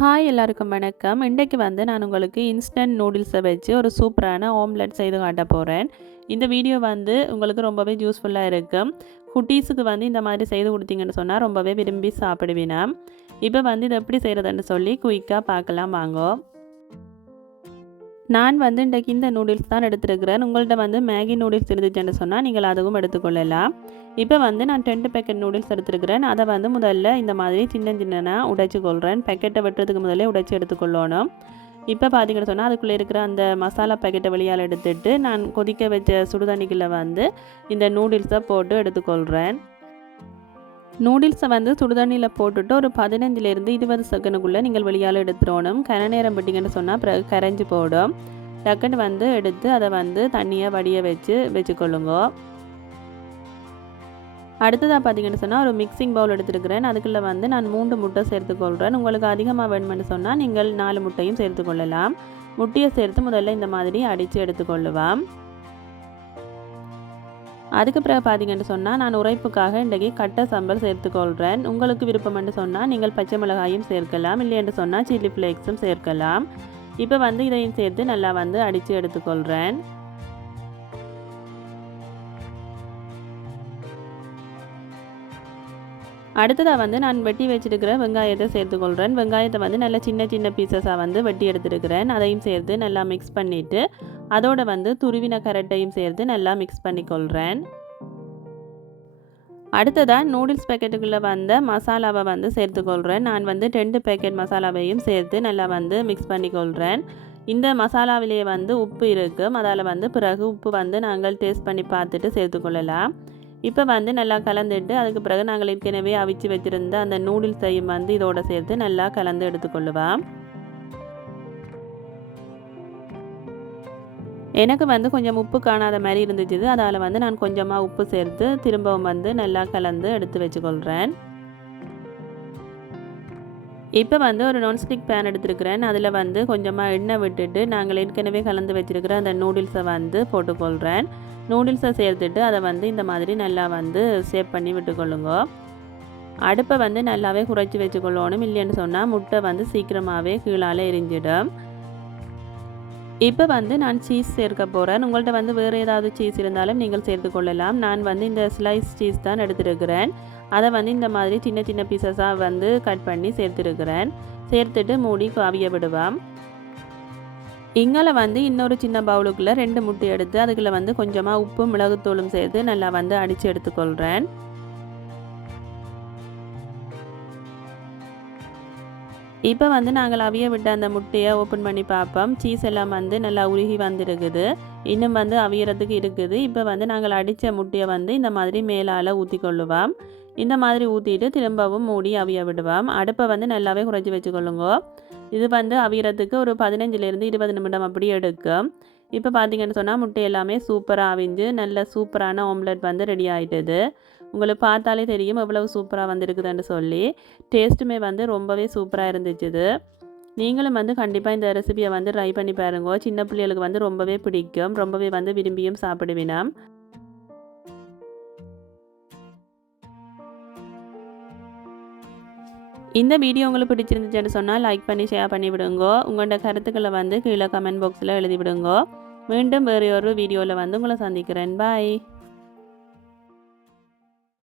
Hi எல்லாருக்கும் வணக்கம். இன்றைக்கு வந்து நான் உங்களுக்கு இன்ஸ்டன்ட் நூடுல்ஸை வச்சு ஒரு சூப்பரான ஆம்லெட் செய்து காட்ட போகிறேன் இந்த வீடியோ வந்து உங்களுக்கு ரொம்பவே யூஸ்ஃபுல்லாக இருக்கும். குட்டீஸுக்கு வந்து இந்த மாதிரி செய்து கொடுத்தீங்கன்னு சொன்னால் ரொம்பவே விரும்பி சாப்பிடுவீனா இப்போ வந்து இதை எப்படி செய்கிறதுன்னு சொல்லி குயிக்காக பார்க்கலாம். வாங்கோ. நான் வந்து இன்றைக்கு இந்த நூடுல்ஸ் தான் எடுத்துருக்கிறேன். உங்கள்கிட்ட வந்து மேகி நூடுல்ஸ் இருந்துச்சுன்னு சொன்னால் நீங்கள் அதுவும் எடுத்துக்கொள்ளலாம். இப்போ வந்து நான் ரெண்டு பேக்கெட் நூடுல்ஸ் எடுத்துருக்கிறேன். அதை வந்து முதல்ல இந்த மாதிரி சின்ன சின்னனாக உடைச்சு கொள்கிறேன் பேக்கெட்டை வெட்டுறதுக்கு முதல்ல உடைச்சி எடுத்துக்கொள்ளணும். இப்போ பார்த்தீங்கன்னு சொன்னால் அதுக்குள்ளே இருக்கிற அந்த மசாலா பேக்கெட்டை வெளியால் எடுத்துட்டு நான் கொதிக்க வச்ச சுடுதண்ணிக்குள்ளே வந்து இந்த நூடுல்ஸை போட்டு எடுத்துக்கொள்கிறேன் நூடுல்ஸை வந்து சுடுதண்ணியில் போட்டுட்டு ஒரு பதினஞ்சுலேருந்து இருபது செகண்டுக்குள்ளே நீங்கள் வெளியால் எடுத்துடணும். கர நேரம் விட்டிங்கன்னு சொன்னால் பிறகு கரைஞ்சி போடும். டக்குன்னு வந்து எடுத்து அதை வந்து தண்ணியை வடிய வச்சு வச்சுக்கொள்ளுங்க. அடுத்ததாக பார்த்தீங்கன்னு சொன்னால் ஒரு மிக்சிங் பவுல் எடுத்துருக்கிறேன். அதுக்குள்ளே வந்து நான் மூன்று முட்டை சேர்த்துக்கொள்கிறேன் உங்களுக்கு அதிகமாக வேணுமென்னு சொன்னால் நீங்கள் நாலு முட்டையும் சேர்த்துக்கொள்ளலாம் முட்டையை சேர்த்து முதல்ல இந்த மாதிரி அடித்து எடுத்துக்கொள்ளுவான் அதுக்கு பிறகு பார்த்தீங்கன்னு சொன்னால் நான் உரைப்புக்காக இன்றைக்கி கட்டை சம்பல் சேர்த்துக்கொள்கிறேன் உங்களுக்கு விருப்பம்னு சொன்னால் நீங்கள் பச்சை மிளகாயும் சேர்க்கலாம். இல்லை என்று சொன்னால் சில்லி ஃப்ளேக்ஸும் சேர்க்கலாம். இப்போ வந்து இதையும் சேர்த்து நல்லா வந்து அடித்து எடுத்துக்கொள்கிறேன் அடுத்ததாக வந்து நான் வெட்டி வச்சுருக்கிற வெங்காயத்தை சேர்த்துக்கொள்கிறேன் வெங்காயத்தை வந்து நல்லா சின்ன சின்ன பீசஸாக வந்து வெட்டி எடுத்துருக்கிறேன். அதையும் சேர்த்து நல்லா மிக்ஸ் பண்ணிவிட்டு அதோட வந்து துருவின கரட்டையும் சேர்த்து நல்லா மிக்ஸ் பண்ணிக்கொள்கிறேன் அடுத்ததாக நூடுல்ஸ் பேக்கெட்டுக்குள்ளே வந்த மசாலாவை வந்து சேர்த்துக்கொள்கிறேன் நான் வந்து ரெண்டு பேக்கெட் மசாலாவையும் சேர்த்து நல்லா வந்து மிக்ஸ் பண்ணிக்கொள்கிறேன் இந்த மசாலாவிலேயே வந்து உப்பு இருக்கும். அதால் வந்து பிறகு உப்பு வந்து நாங்கள் டேஸ்ட் பண்ணி பார்த்துட்டு சேர்த்துக்கொள்ளலாம். இப்போ வந்து நல்லா கலந்துட்டு அதுக்கு பிறகு நாங்கள் ஏற்கனவே அவிச்சு வச்சுருந்த அந்த நூடுல்ஸையும் வந்து இதோட சேர்த்து நல்லா கலந்து எடுத்துக்கொள்ளுவோம் எனக்கு வந்து கொஞ்சம் உப்பு காணாத மாதிரி இருந்துச்சு. அதால் வந்து நான் கொஞ்சமாக உப்பு சேர்த்து திரும்பவும் வந்து நல்லா கலந்து எடுத்து வச்சுக்கொள்கிறேன் இப்போ வந்து ஒரு நான்ஸ்டிக் பேன் எடுத்துருக்கிறேன். அதில் வந்து கொஞ்சமாக எண்ணெய் விட்டுட்டு நாங்கள் ஏற்கனவே கலந்து வச்சுருக்கிற அந்த நூடுல்ஸை வந்து போட்டுக்கொள்கிறேன் நூடுல்ஸை சேர்த்துட்டு அதை வந்து இந்த மாதிரி நல்லா வந்து சேவ் பண்ணி விட்டுக்கொள்ளுங்க. அடுப்பை வந்து நல்லாவே குறைச்சி வச்சுக்கொள்ளணும். இல்லைன்னு சொன்னால் முட்டை வந்து சீக்கிரமாகவே கீழால் எரிஞ்சிடும். இப்போ வந்து நான் சீஸ் சேர்க்க போகிறேன் உங்கள்கிட்ட வந்து வேறு ஏதாவது சீஸ் இருந்தாலும் நீங்கள் சேர்த்து கொள்ளலாம். நான் வந்து இந்த ஸ்லைஸ் சீஸ் தான் எடுத்துருக்கிறேன். அதை வந்து இந்த மாதிரி சின்ன சின்ன பீசஸாக வந்து கட் பண்ணி சேர்த்துருக்கிறேன். சேர்த்துட்டு மூடி காவிய விடுவோம். இங்கே வந்து இன்னொரு சின்ன பவுலுக்குள்ளே ரெண்டு முட்டை எடுத்து அதுக்குள்ளே வந்து கொஞ்சமாக உப்பு மிளகுத்தூளும் சேர்த்து நல்லா வந்து அடித்து எடுத்துக்கொள்கிறேன் இப்போ வந்து நாங்கள் அவிய விட்ட அந்த முட்டையை ஓப்பன் பண்ணி பார்ப்போம். சீஸ் எல்லாம் வந்து நல்லா உருகி வந்துருக்குது. இன்னும் வந்து அவியறதுக்கு இருக்குது. இப்போ வந்து நாங்கள் அடித்த முட்டையை வந்து இந்த மாதிரி மேலால் ஊற்றி கொள்ளுவோம். இந்த மாதிரி ஊற்றிட்டு திரும்பவும் மூடி அவிய விடுவோம். அடுப்பை வந்து நல்லாவே குறைச்சி வச்சுக்கொள்ளுங்க. இது வந்து அவியறதுக்கு ஒரு பதினஞ்சுலேருந்து இருபது நிமிடம் அப்படி எடுக்கும். இப்போ பார்த்தீங்கன்னு சொன்னால் முட்டை எல்லாமே சூப்பராக அவிஞ்சு நல்ல சூப்பரான ஆம்லெட் வந்து ரெடி ஆகிட்டுது உங்களுக்கு பார்த்தாலே தெரியும் எவ்வளவு சூப்பராக வந்திருக்குதுன்னு சொல்லி. டேஸ்ட்டுமே வந்து ரொம்பவே சூப்பராக இருந்துச்சுது நீங்களும் வந்து கண்டிப்பாக இந்த ரெசிபியை வந்து ட்ரை பண்ணி பாருங்க. சின்ன பிள்ளைகளுக்கு வந்து ரொம்பவே பிடிக்கும். ரொம்பவே வந்து விரும்பியும் சாப்பிடுவினாம் இந்த வீடியோ உங்களுக்கு பிடிச்சிருந்துச்சுன்னு சொன்னால் லைக் பண்ணி ஷேர் பண்ணி விடுங்க. உங்களோட கருத்துக்களை வந்து கீழே கமெண்ட் பாக்ஸில் எழுதி விடுங்க. மீண்டும் வேறு ஒரு வீடியோவில் வந்து உங்களை சந்திக்கிறேன். பாய்